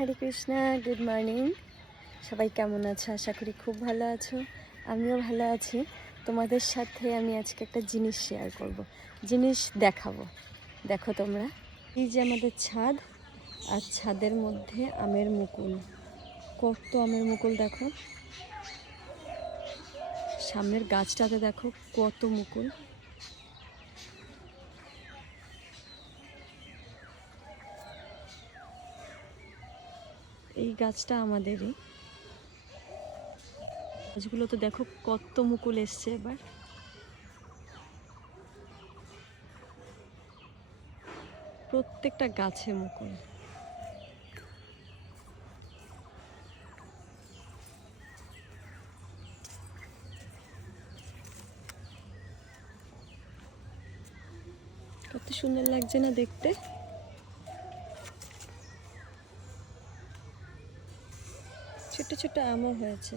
হরে Krishna, good morning. সবাই কেমন আছো? আশা করি খুব ভালো আছো। আমিও ভালো আছি। তোমাদের সাথে আমি আজকে একটা জিনিস শেয়ার করব, জিনিস দেখাবো। দেখো তোমরা, এই যে আমাদের ছাদ, আর ছাদের মধ্যে আমের মুকুল। কত আমের মুকুল দেখো, সামনের গাছটাতে দেখো কত মুকুল। এই গাছটা আমাদেরই। গাছগুলো তো দেখো কত মুকুল এসছে এবার। প্রত্যেকটা গাছে মুকুল। কত সুন্দর লাগছে না দেখতে। ছোট ছোট আমও হয়েছে।